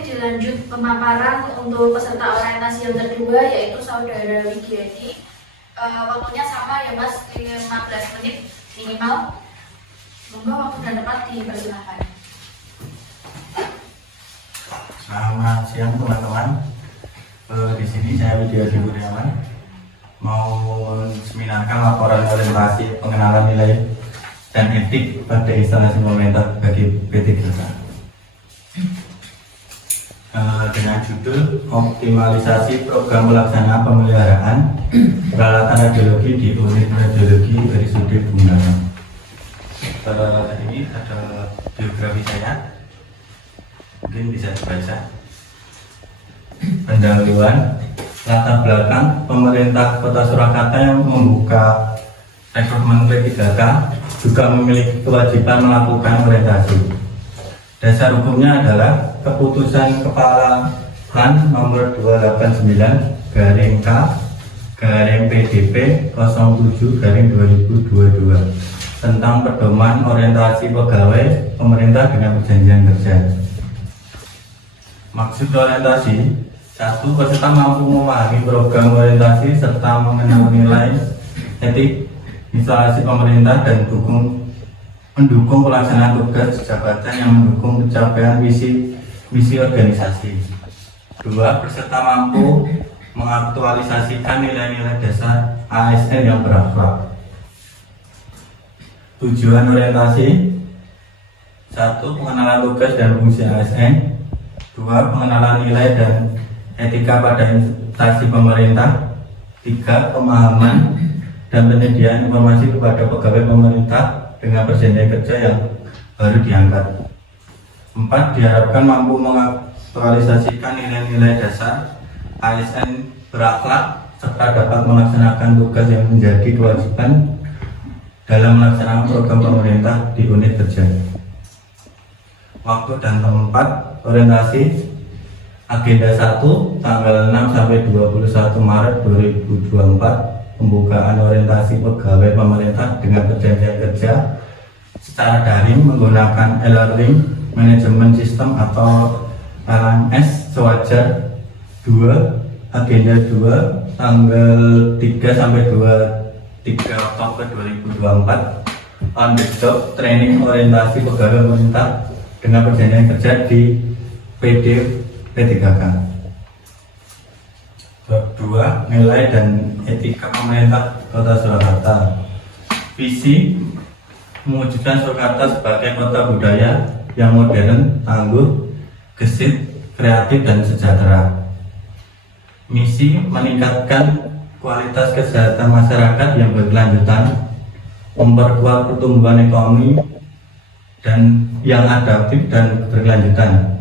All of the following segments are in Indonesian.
dilanjut pemaparan untuk peserta orientasi yang kedua, yaitu Saudara Wigiadi. Waktunya sama ya Mas, 15 menit minimal. Monggo waktu dan tempat dipersilakan. Selamat siang teman-teman. Di sini saya Wigiadi Kurniawan mau seminarkan laporan orientasi pengenalan nilai dan etik pada instalasi pemerintah bagi PT Desa. Dengan judul optimalisasi program pelaksanaan pemeliharaan peralatan radiologi di unit radiologi RSUD Bungkulu. Ini ada biografi saya, mungkin bisa dibaca. Pendahuluan, latar belakang pemerintah Kota Surakarta yang membuka rekrutmen P3K juga memiliki kewajiban melakukan orientasi. Dasar hukumnya adalah Keputusan Kepala PLAN nomor 289/K/PDP 07/2022 tentang pedoman orientasi pegawai pemerintah dengan perjanjian kerja. Maksud orientasi: 1. Peserta mampu memahami program orientasi serta mengenal nilai etik instalasi pemerintah dan mendukung pelaksanaan tugas jabatan yang mendukung pencapaian misi organisasi. 2. Peserta mampu mengaktualisasikan nilai-nilai dasar ASN yang berakhlak. Tujuan orientasi: 1. Pengenalan tugas dan fungsi ASN. 2. Pengenalan nilai dan etika pada instansi pemerintah. 3. Pemahaman dan penyediaan informasi kepada pegawai pemerintah dengan perjanjian kerja yang baru diangkat. 4. Diharapkan mampu mengaktualisasikan nilai-nilai dasar ASN berakhlak serta dapat melaksanakan tugas yang menjadi kewajiban dalam melaksanakan program pemerintah di unit kerja. Waktu dan tempat orientasi: agenda 1 tanggal 6 sampai 21 Maret 2024 pembukaan orientasi pegawai pemerintah dengan perjanjian kerja secara daring menggunakan e-learning manajemen sistem atau LMS sewajar. 2. Agenda 2 tanggal 3 sampai 23 Oktober 2024 on the job training orientasi pegawai pemerintah dengan perjanjian kerja di PD P3K. 2. Nilai dan etika pemerintah Kota Surakarta. Visi: mewujudkan Surakarta sebagai kota budaya yang modern, tangguh, gesit, kreatif, dan sejahtera. Misi: meningkatkan kualitas kesehatan masyarakat yang berkelanjutan, memperkuat pertumbuhan ekonomi dan yang adaptif dan berkelanjutan.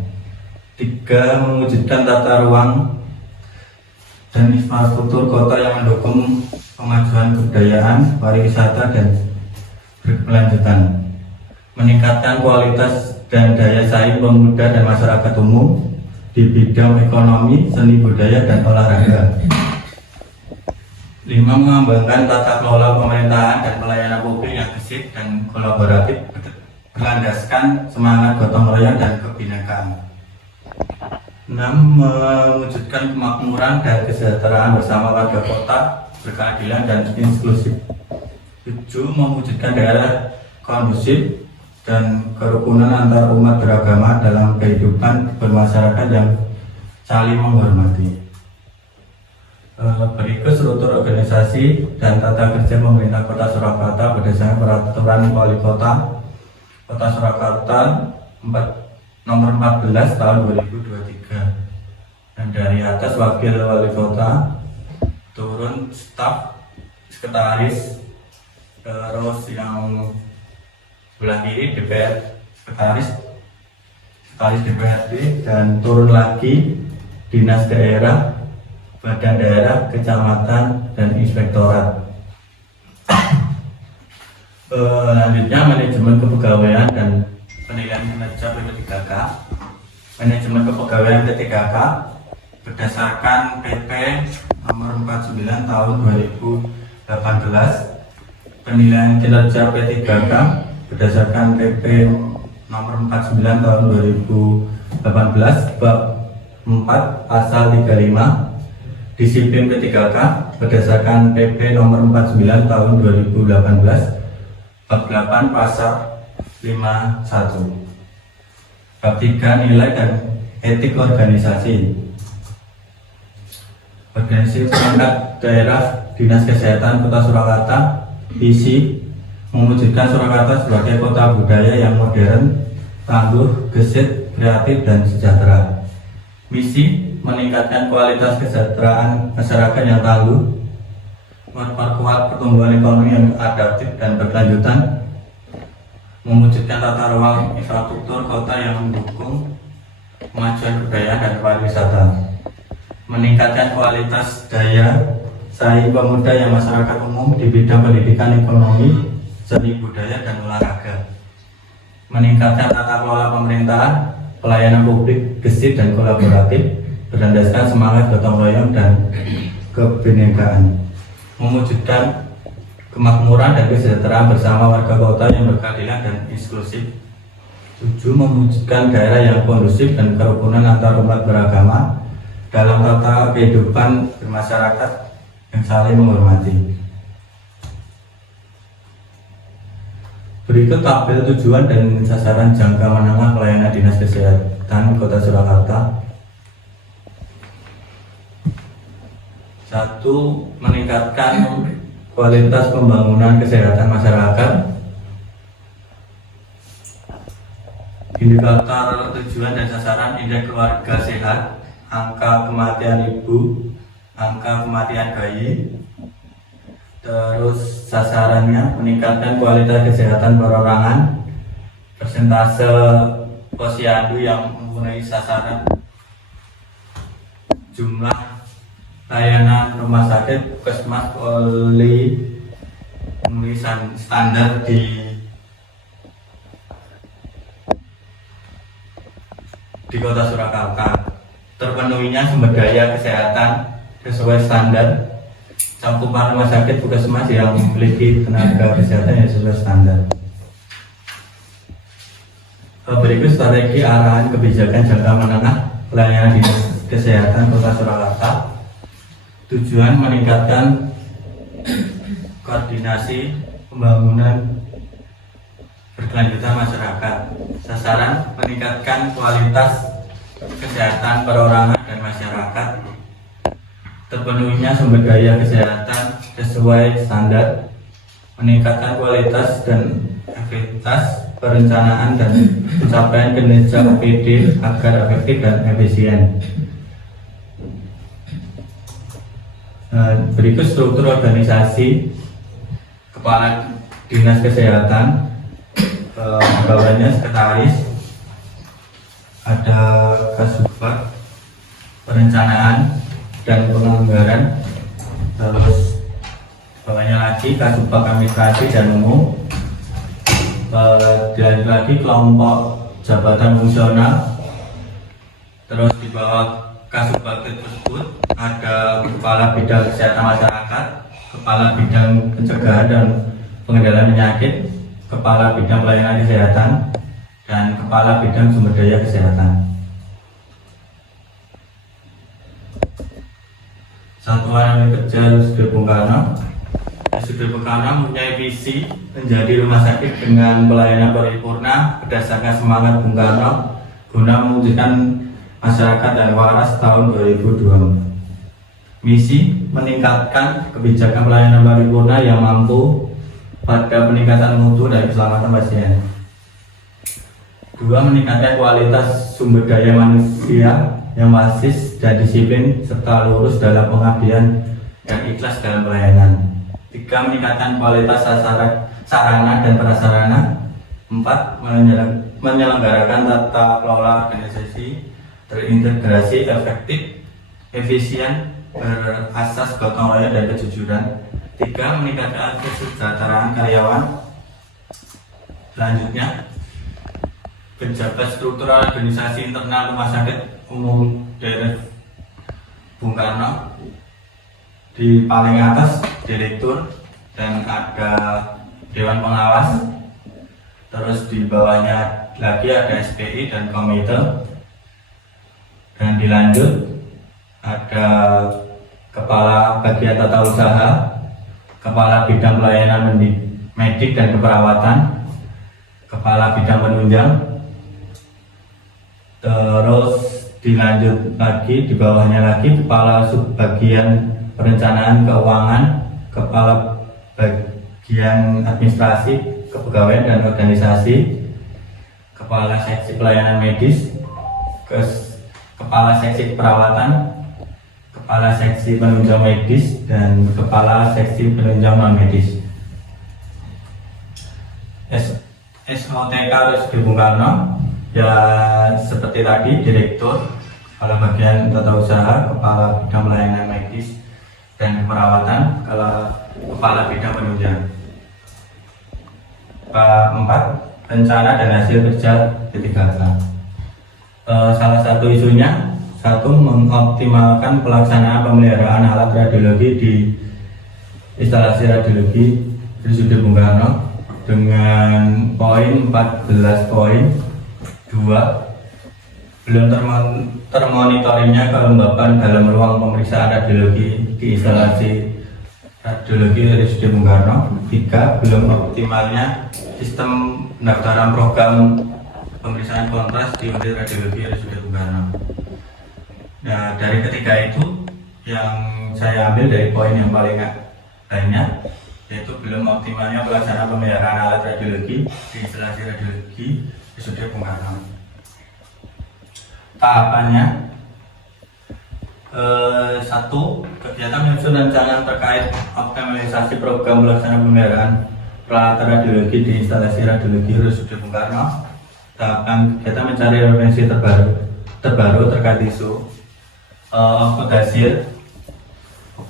3. Mewujudkan tata ruang dan infrastruktur kota yang mendukung kemajuan kebudayaan, pariwisata, dan berkelanjutan. Meningkatkan kualitas dan daya saing pemuda dan masyarakat umum di bidang ekonomi, seni budaya, dan olahraga. 5. Mengembangkan tata kelola pemerintahan dan pelayanan publik yang gesit dan kolaboratif berlandaskan semangat gotong royong dan kebinekaan. 6. Mewujudkan kemakmuran dan kesejahteraan bersama warga kota, berkeadilan dan inklusif. 7. Mewujudkan daerah kondusif dan kerukunan antar umat beragama dalam kehidupan bermasyarakat yang saling menghormati. Berikut struktur organisasi dan tata kerja pemerintah Kota Surakarta berdasarkan peraturan Wali Kota Surakarta nomor 14 tahun 2023. Dan dari atas wakil wali kota, turun staf, sekretaris, terus yang sebelah kiri DPR, sekretaris DPRD, dan turun lagi dinas daerah, badan daerah, kecamatan, dan inspektorat. Selanjutnya manajemen kepegawaian dan penilaian kinerja P3K. Manajemen kepegawaian P3K berdasarkan PP nomor 49 tahun 2018. Penilaian kinerja P3K berdasarkan PP nomor 49 tahun 18 bab 4 pasal 35 disiplin P3K berdasarkan PP nomor 49 tahun 2018 bab 8 pasal 51. Bab 3 nilai dan etik organisasi. Organisasi perangkat daerah Dinas Kesehatan Kota Surakarta, visi mewujudkan Surakarta sebagai kota budaya yang modern, tangguh, gesit, kreatif, dan sejahtera. Misi meningkatkan kualitas kesejahteraan masyarakat yang tangguh, memperkuat pertumbuhan ekonomi yang adaptif dan berkelanjutan, mewujudkan tata ruang infrastruktur kota yang mendukung kemajuan budaya dan pariwisata, meningkatkan kualitas daya saing pemuda yang masyarakat umum di bidang pendidikan, ekonomi, seni budaya, dan olahraga, meningkatkan tata kelola pemerintahan, pelayanan publik gesit dan kolaboratif berdasarkan semangat gotong royong dan kebinekaan, mewujudkan kemakmuran dan kesejahteraan bersama warga kota yang berkeadilan dan inklusif. 7. Mewujudkan daerah yang kondusif dan kerukunan antar umat beragama dalam tata kehidupan bermasyarakat yang saling menghormati. Berikut tabel tujuan dan sasaran jangka menengah pelayanan Dinas Kesehatan Kota Surakarta. 1. Meningkatkan kualitas pembangunan kesehatan masyarakat. Indikator tujuan dan sasaran indeks keluarga sehat, angka kematian ibu, angka kematian bayi. Terus sasarannya meningkatkan kualitas kesehatan perorangan, persentase posyandu yang mempunyai sasaran, jumlah layanan rumah sakit, puskesmas, poli, penulisan standar di Kota Surakarta, terpenuhinya sumber daya kesehatan sesuai standar, cakupan rumah sakit puskesmas yang memiliki tenaga kesehatan yang sesuai standar. Berikut strategi arahan kebijakan jangka menengah pelayanan Dinas Kesehatan Kota Surakarta. Tujuan meningkatkan koordinasi pembangunan berkelanjutan masyarakat. Sasaran meningkatkan kualitas kesehatan perorangan dan masyarakat, terpenuhinya sumber daya kesehatan sesuai standar, meningkatkan kualitas dan efektivitas perencanaan dan pencapaian kinerja OPD agar efektif dan efisien. Berikut struktur organisasi Kepala Dinas Kesehatan, bawahnya sekretaris, ada Kasubag perencanaan dan penganggaran, terus bawahnya lagi Kasubag administrasi dan umum, dilanjut lagi kelompok jabatan fungsional, terus di bawah Kasubag tersebut ada kepala bidang kesehatan masyarakat, kepala bidang pencegahan dan pengendalian penyakit, kepala bidang pelayanan kesehatan, dan kepala bidang sumber daya kesehatan. Satuan Unit Kerja RSUD Bung Karno. RSUD Bung Karno mempunyai visi menjadi rumah sakit dengan pelayanan paripurna berdasarkan semangat Bung Karno guna mewujudkan masyarakat dan waras tahun 2020. Misi meningkatkan kebijakan pelayanan paripurna yang mampu pada peningkatan mutu dan keselamatan pasien. 2. Meningkatkan kualitas sumber daya manusia yang wasis dan disiplin serta lurus dalam pengabdian dan ikhlas dalam pelayanan. 3. Meningkatkan kualitas sarana dan prasarana. 4. Menyelenggarakan tata kelola organisasi terintegrasi, efektif, efisien, berasas gotong royong dan kejujuran. 3. Meningkatkan kesejahteraan karyawan. Selanjutnya, penjabat struktural organisasi internal Rumah Sakit Umum Daerah Bung Karno. Di paling atas direktur dan ada dewan pengawas. Terus di bawahnya lagi ada SPI dan komite. dilanjut ada Kepala Bagian Tata Usaha, Kepala Bidang Pelayanan Medik dan Keperawatan, Kepala Bidang Penunjang, terus dilanjut lagi di bawahnya lagi Kepala Subbagian Perencanaan Keuangan, Kepala Bagian Administrasi Kepegawaian dan Organisasi, Kepala Seksi Pelayanan Medis, Kepala Seksi Keperawatan, Kepala Seksi Penunjang Medis, dan Kepala Seksi Penunjang Non-Medis. SOTK RSUD Bung Karno ya seperti tadi, Direktur, Kepala Bagian Tata Usaha, Kepala Bidang Pelayanan Medis dan Keperawatan, Kepala Bidang Penunjang. Keempat, rencana dan hasil kerja P3K. Salah satu isunya, satu, mengoptimalkan pelaksanaan pemeliharaan alat radiologi di instalasi radiologi RSUD Bung Karno dengan poin 14 poin. 2, belum termonitoringnya kelembapan dalam ruang pemeriksaan radiologi di instalasi radiologi RSUD Bung Karno. 3, belum optimalnya sistem pendaftaran program pemeriksaan kontras di unit radiologi RSUD Bung Karno. Nah, dari ketiga itu yang saya ambil dari poin yang paling banyak, yaitu belum optimalnya pelaksanaan pemeliharaan alat radiologi di instalasi radiologi RSUD Bung Karno. Tahapannya, 1. Kegiatan menyusun rancangan terkait optimalisasi program pelaksanaan pemeliharaan peralatan radiologi di instalasi radiologi RSUD Bung Karno. Tahapan kegiatan mencari referensi terbaru terkait isu.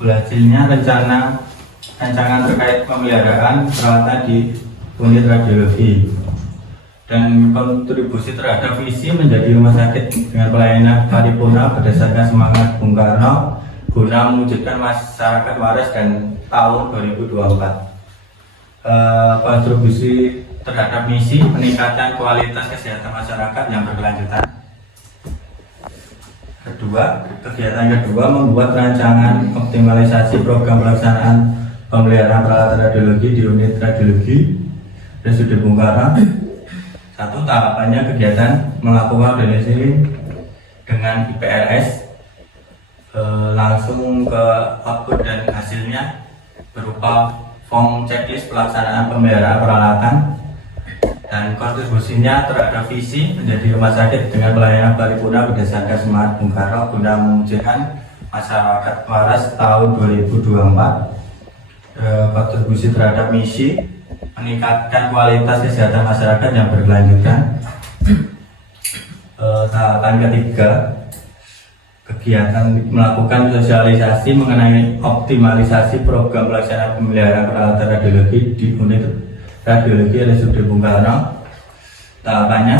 Hasilnya rancangan terkait pemeliharaan peralatan di unit radiologi dan kontribusi terhadap visi menjadi rumah sakit dengan pelayanan paripurna berdasarkan semangat Bung Karno guna mewujudkan masyarakat waras dan tahun 2024. Kontribusi terhadap misi peningkatan kualitas kesehatan masyarakat yang berkelanjutan. Kegiatan kedua, membuat rancangan optimalisasi program pelaksanaan pemeliharaan peralatan radiologi di unit radiologi RSUD Bung Karno. 1. Tahapannya, kegiatan melakukan koordinasi dengan IPRS, langsung ke output dan hasilnya berupa form checklist pelaksanaan pemeliharaan peralatan, dan kontribusinya terhadap visi menjadi rumah sakit dengan pelayanan paripurna berdasarkan semangat Bung Karno guna mewujudkan masyarakat waras tahun 2024. Kontribusi terhadap misi meningkatkan kualitas kesehatan masyarakat yang berkelanjutan. Tahapan ketiga, kegiatan melakukan sosialisasi mengenai optimalisasi program pelaksanaan pemeliharaan peralatan radiologi di unit radiologi RSUD Bung Karno. Tahapannya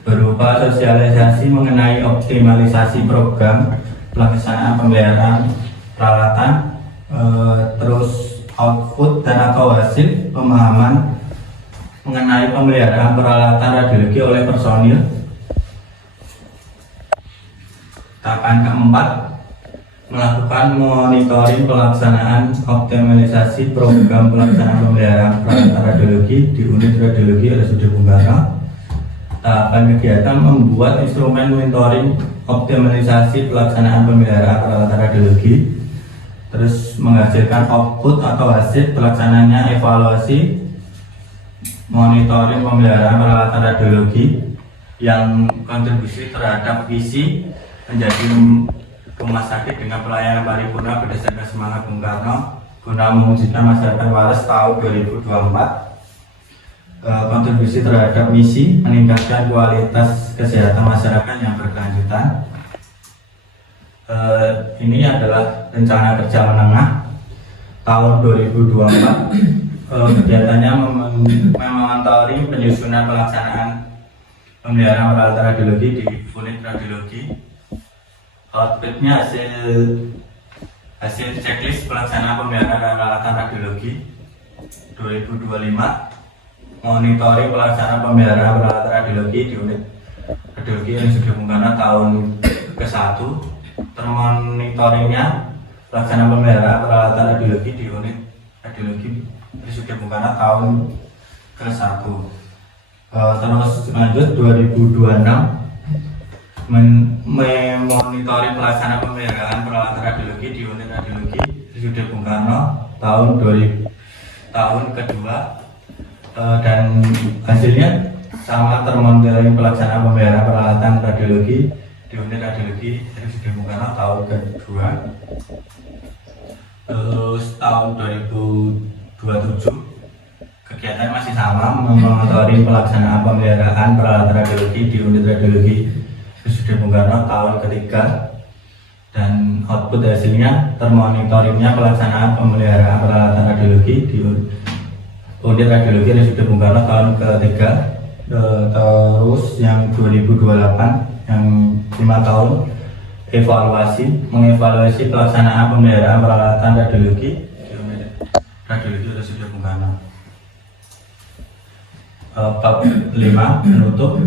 berupa sosialisasi mengenai optimalisasi program pelaksanaan pemeliharaan peralatan, terus output dan atau hasil pemahaman mengenai pemeliharaan peralatan radiologi oleh personil. Tahapan keempat, melakukan monitoring pelaksanaan optimalisasi program pelaksanaan pemeliharaan peralatan radiologi di unit radiologi RSUD Bung Karno. Tahapan kegiatan membuat instrumen monitoring optimalisasi pelaksanaan pemeliharaan peralatan radiologi, terus menghasilkan output atau hasil pelaksanaannya evaluasi monitoring pemeliharaan peralatan radiologi yang kontribusi terhadap visi menjadi rumah sakit dengan pelayanan paripurna berdasarkan semangat Bung Karno guna mewujudkan masyarakat waras tahun 2024. Kontribusi terhadap misi meningkatkan kualitas kesehatan masyarakat yang berkelanjutan. Ini adalah rencana kerja menengah tahun 2024. Kegiatannya memonitoring penyusunan pelaksanaan pemeliharaan peralatan radiologi di unit radiologi. Outputnya hasil checklist pelaksanaan pemeliharaan peralatan radiologi 2025, monitoring pelaksanaan pemeliharaan peralatan radiologi di unit radiologi RSUD Bung Karno tahun ke-1 termonitoringnya pelaksanaan pemeliharaan peralatan radiologi di unit radiologi RSUD Bung Karno tahun ke-1. Terus lanjut 2026 memonitoring pelaksanaan pemeliharaan peralatan radiologi di unit radiologi RSUD Bung Karno tahun kedua, dan hasilnya sama termonitoring pelaksanaan pemeliharaan peralatan radiologi di unit radiologi RSUD Bung Karno tahun kedua. Terus tahun 2027 kegiatan masih sama, memonitoring pelaksanaan pemeliharaan peralatan radiologi di unit radiologi RSUD Bung Karno tahun ketiga, dan output hasilnya termonitoringnya pelaksanaan pemeliharaan peralatan radiologi di unit radiologi RSUD Bung Karno tahun ketiga. Terus yang 2028 yang 5 tahun mengevaluasi pelaksanaan pemeliharaan peralatan radiologi di unit radiologi RSUD Bung Karno. Bab 5 penutup.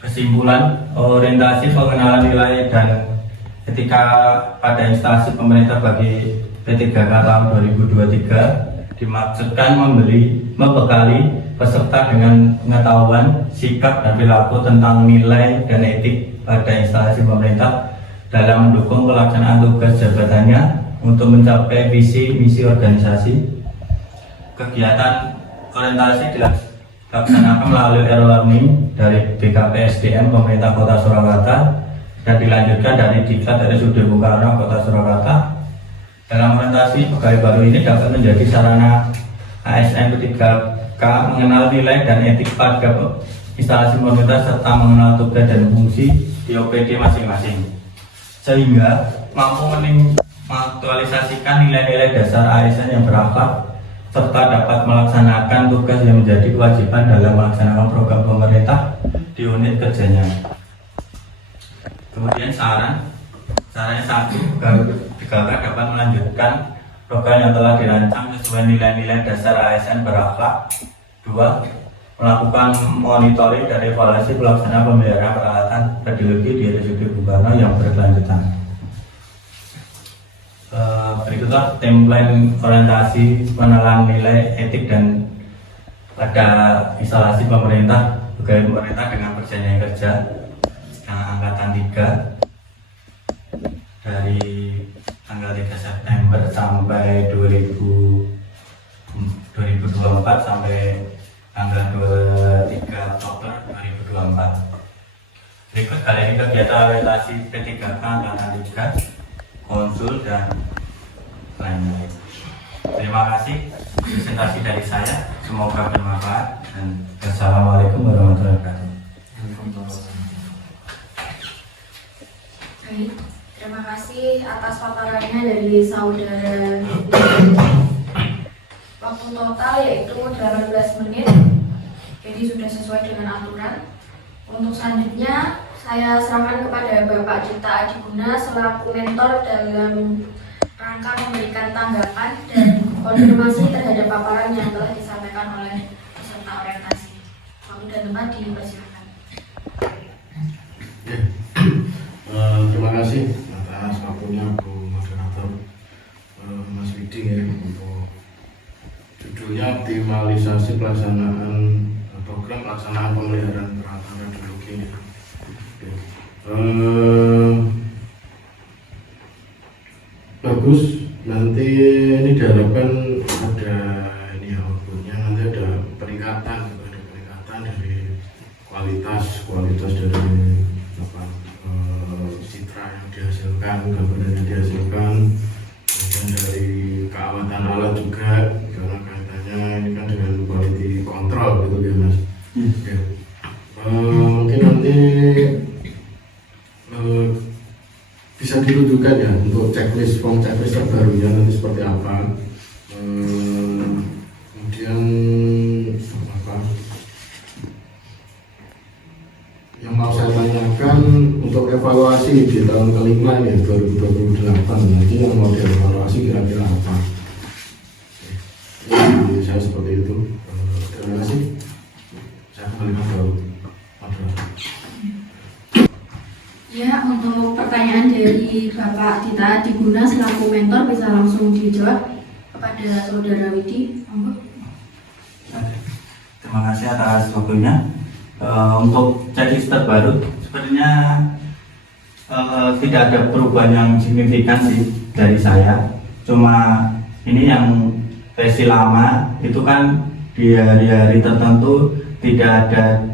Kesimpulan, orientasi pengenalan nilai dan etika pada instansi pemerintah bagi P3K tahun 2023 dimaksudkan membekali peserta dengan pengetahuan, sikap, dan perilaku tentang nilai dan etik pada instansi pemerintah dalam mendukung pelaksanaan tugas jabatannya untuk mencapai visi misi organisasi. Kegiatan orientasi dilaksanakan melalui e-learning dari BKPSDM Pemerintah Kota Surakarta dan dilanjutkan dari Diklat RSUD Bung Karno Kota Surakarta. Dalam orientasi, pegawai baru ini dapat menjadi sarana ASN P3K mengenal nilai dan etik pada instalasi pemerintah serta mengenal tugas dan fungsi di OPD masing-masing, sehingga mampu mengaktualisasikan nilai-nilai dasar ASN yang berakhlak serta dapat melaksanakan tugas yang menjadi kewajiban dalam melaksanakan program pemerintah di unit kerjanya. Kemudian sarannya 1, pegawai dapat melanjutkan program yang telah dirancang sesuai nilai-nilai dasar ASN berakhlak. 2, melakukan monitoring dan evaluasi pelaksanaan pemeliharaan peralatan radiologi di RSUD Bung Karno yang berkelanjutan. Berikutlah template orientasi pengenalan nilai etik dan pada instalasi pemerintah pegawai pemerintah dengan perjanjian kerja angkatan 3 dari tanggal 3 September sampai 2024 sampai tanggal 23 Oktober 2024. Berikut kali ini kegiatan orientasi P3K angkatan 3, konsul dan lain-lain. Terima kasih presentasi dari saya, semoga bermanfaat, dan wassalamualaikum warahmatullahi wabarakatuh. Baik, terima kasih atas paparannya dari saudara. Waktu total yaitu 18 menit, jadi sudah sesuai dengan aturan. Untuk selanjutnya saya serahkan kepada Bapak Cipta Adiguna selaku mentor dalam rangka memberikan tanggapan dan konfirmasi terhadap paparan yang telah disampaikan oleh peserta orientasi. Waktu dan tempat dipersilakan. Terima kasih atas waktunya Bu Moderator, Mas Widi ya, untuk judulnya optimalisasi pelaksanaan program pelaksanaan pemeliharaan peralatan radiologi. Bagus, nanti ini diharapkan ada ini outputnya, nanti ada peningkatan dari kualitas dari citra yang dihasilkan, gambar yang dihasilkan, kemudian dari keawatan alat juga, karena kaitannya ini kan dengan quality control gitu ya Mas. Ya. Mungkin nanti bisa ditunjukkan ya untuk form checklist terbarunya nanti seperti apa. Kemudian yang mau saya tanyakan untuk evaluasi di tahun kelima ini 2028 nanti yang mau dievaluasi kira-kira apa? Jadi saya seperti itu. Terima kasih. Saya kembali ke Ya, Ya, untuk pertanyaan dari Bapak Dita Diguna selaku mentor bisa langsung dijawab kepada Saudara Widi. Monggo. Terima kasih atas waktunya. Untuk checklist terbaru, sepertinya tidak ada perubahan yang signifikan sih dari saya. Cuma ini yang versi lama itu kan di hari-hari tertentu tidak ada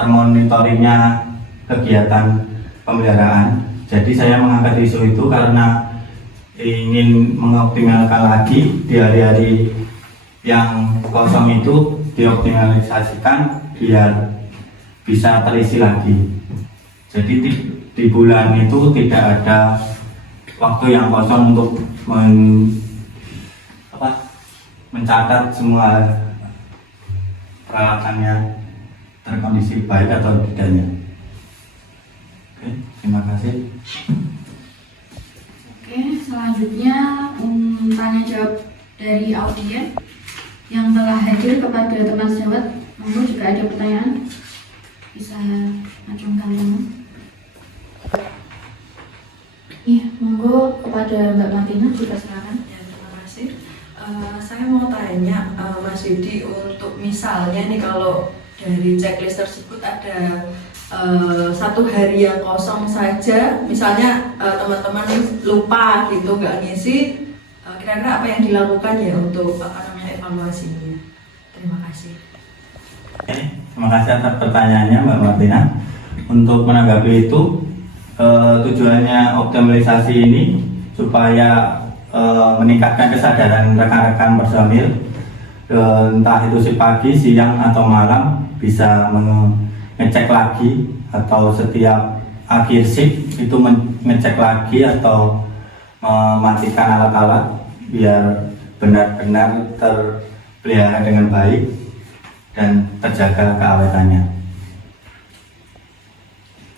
termonitoringnya kegiatan pemeliharaan. Jadi saya mengangkat isu itu karena ingin mengoptimalkan lagi di hari-hari yang kosong itu dioptimalisasikan biar bisa terisi lagi. Jadi di bulan itu tidak ada waktu yang kosong untuk mencatat semua peralatannya terkondisi baik atau tidaknya. Oke, terima kasih. Oke, selanjutnya tanya jawab dari audiens yang telah hadir kepada teman sejawat. Monggo jika ada pertanyaan bisa ajukan dulu. Iya, monggo kepada Mbak Martina juga silakan. Ya, terima kasih. Saya mau tanya Mas Widi, untuk misalnya nih kalau dari checklist tersebut ada satu hari yang kosong saja, misalnya teman-teman lupa gitu nggak ngisi, kira-kira apa yang dilakukan ya untuk evaluasinya? Terima kasih. Oke, terima kasih atas pertanyaannya Mbak Martina. Untuk menanggapi itu, tujuannya optimalisasi ini supaya meningkatkan kesadaran rekan-rekan personil, entah itu si pagi, siang atau malam, bisa ngecek lagi atau setiap akhir shift itu ngecek lagi atau mematikan alat-alat biar benar-benar terpelihara dengan baik dan terjaga keawetannya.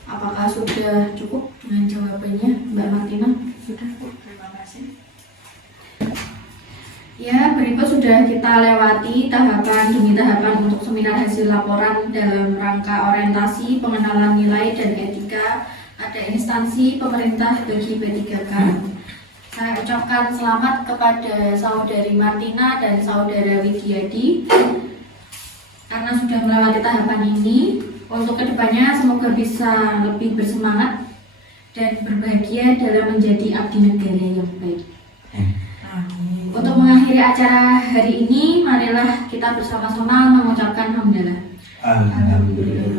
Apakah sudah cukup dengan jawabannya Mbak Martina? Sudah, Bu. Terima kasih. Ya, berikut sudah kita lewati tahapan demi tahapan untuk seminar hasil laporan dalam rangka orientasi, pengenalan nilai dan etika pada instansi pemerintah bagi P3K. Saya ucapkan selamat kepada Saudari Martina dan Saudara Widyadi karena sudah melewati tahapan ini. Untuk kedepannya semoga bisa lebih bersemangat dan berbahagia dalam menjadi abdi negara yang baik. Untuk mengakhiri acara hari ini, marilah kita bersama-sama mengucapkan hamdalah. Alhamdulillah.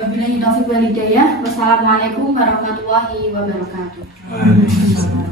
Wabillahi taufiq wal hidayah. Wassalamualaikum warahmatullahi wabarakatuh. Waalaikumsalam.